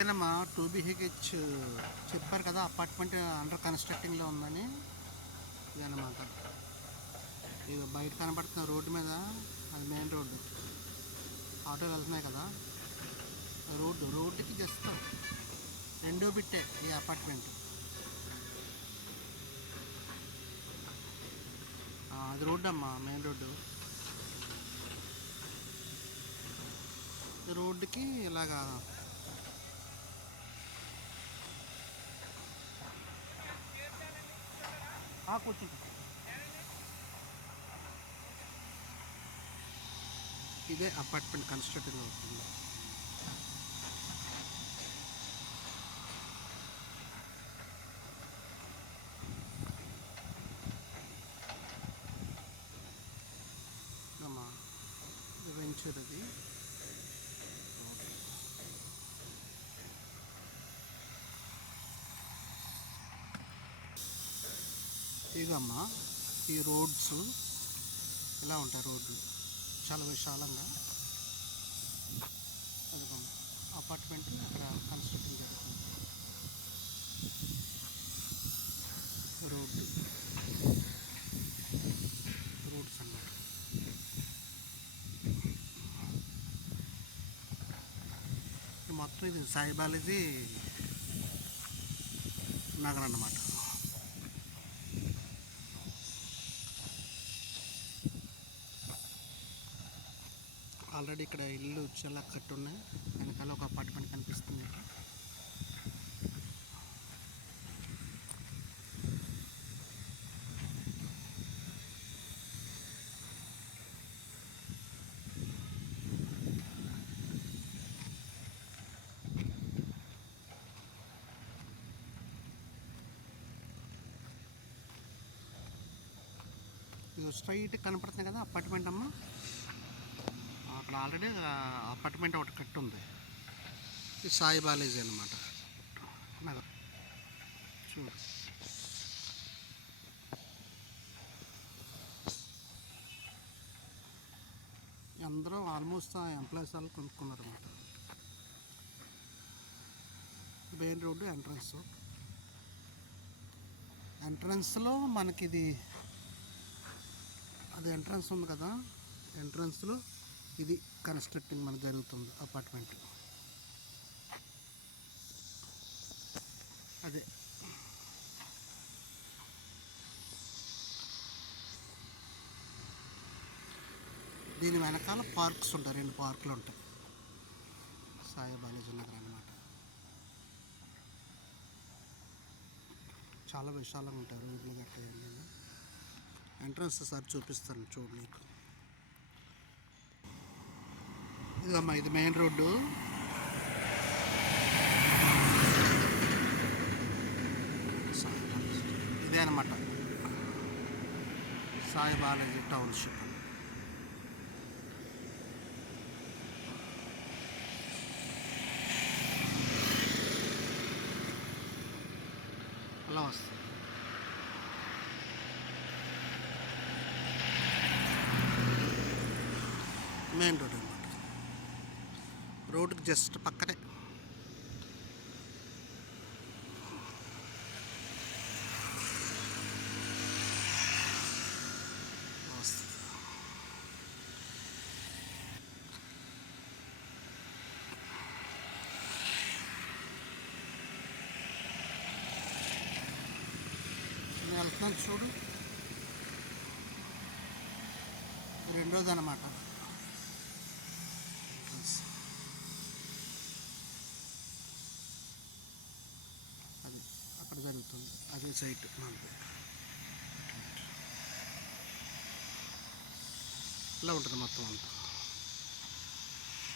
ఇదేనమ్మా 2 BHK చెప్పారు కదా, apartment under కన్స్ట్రక్టింగ్లో ఉందని. ఇదన్నమాట. ఇది బయట కనబడుతున్న రోడ్డు మీద, అది మెయిన్ రోడ్డు. ఆటోలు వెళ్తున్నాయి కదా, రోడ్డుకి జస్ట్ రెండో బిట్టే ఈ అపార్ట్మెంట్. అది రోడ్డు అమ్మా, మెయిన్ రోడ్డు. రోడ్డుకి ఇలాగా కూర్చుంటా. ఇదే అపార్ట్మెంట్ కన్స్ట్రక్టింగ్ అవుతుంది. అమ్మా ఇది వెంచర్. అది ఇదమ్మా, ఈ రోడ్స్ ఇలా ఉంటాయి. రోడ్లు చాలా విశాలంగా. అదిగమ్మా అపార్ట్మెంట్ అక్కడ కన్స్ట్రక్షన్ జరుగుతుంది. రోడ్స్ అన్నమాట. మొత్తం ఇది సాయి బాలాజీ నగర్ అన్నమాట. ఆల్రెడీ ఇక్కడ ఇల్లు చాలా కట్టున్నాయి. వెనకాల ఒక అపార్ట్మెంట్ కనిపిస్తుంది. ఇది స్ట్రైట్ కనపడుతుంది కదా అపార్ట్మెంట్ అమ్మ. అక్కడ ఆల్రెడీ అపార్ట్మెంట్ ఒకటి కట్టు ఉంది. ఇది సాయి బాలాజీ అనమాట నగర్. చూడు, అందరూ ఆల్మోస్ట్ ఆ ఎంప్లాయీస్ వాళ్ళు కొనుక్కున్నారు అనమాట. మెయిన్ రోడ్డు ఎంట్రన్స్లో మనకి ఇది, అది ఎంట్రన్స్ ఉంది కదా, ఎంట్రన్స్లో ఇది కన్స్ట్రక్టింగ్ మనకు జరుగుతుంది అపార్ట్మెంట్. అదే దీని వెనకాల పార్క్స్ ఉంటాయి, 2 పార్కులు ఉంటాయి. సాయి బాలాజీ నగర్ అన్నమాట. చాలా విశాలంగా ఉంటాయి రోడ్లు గట్టాయి. ఎంట్రన్స్ సార్ చూపిస్తాను చూడు నీకు. ఇదమ్మా, ఇది మెయిన్ రోడ్డు. ఇదే అనమాట సాయి బాలాజీ టౌన్షిప్. అలా వస్తుంది. మెయిన్ రోడ్ అనమాట. రోడ్డుకి జస్ట్ పక్కనే. నేను వెళ్తున్నాను చూడు, రెండోది అనమాట. అది అక్కడ జరుగుతుంది, అదే సైట్ మనకి. ఇలా ఉంటుంది మొత్తం అంతా.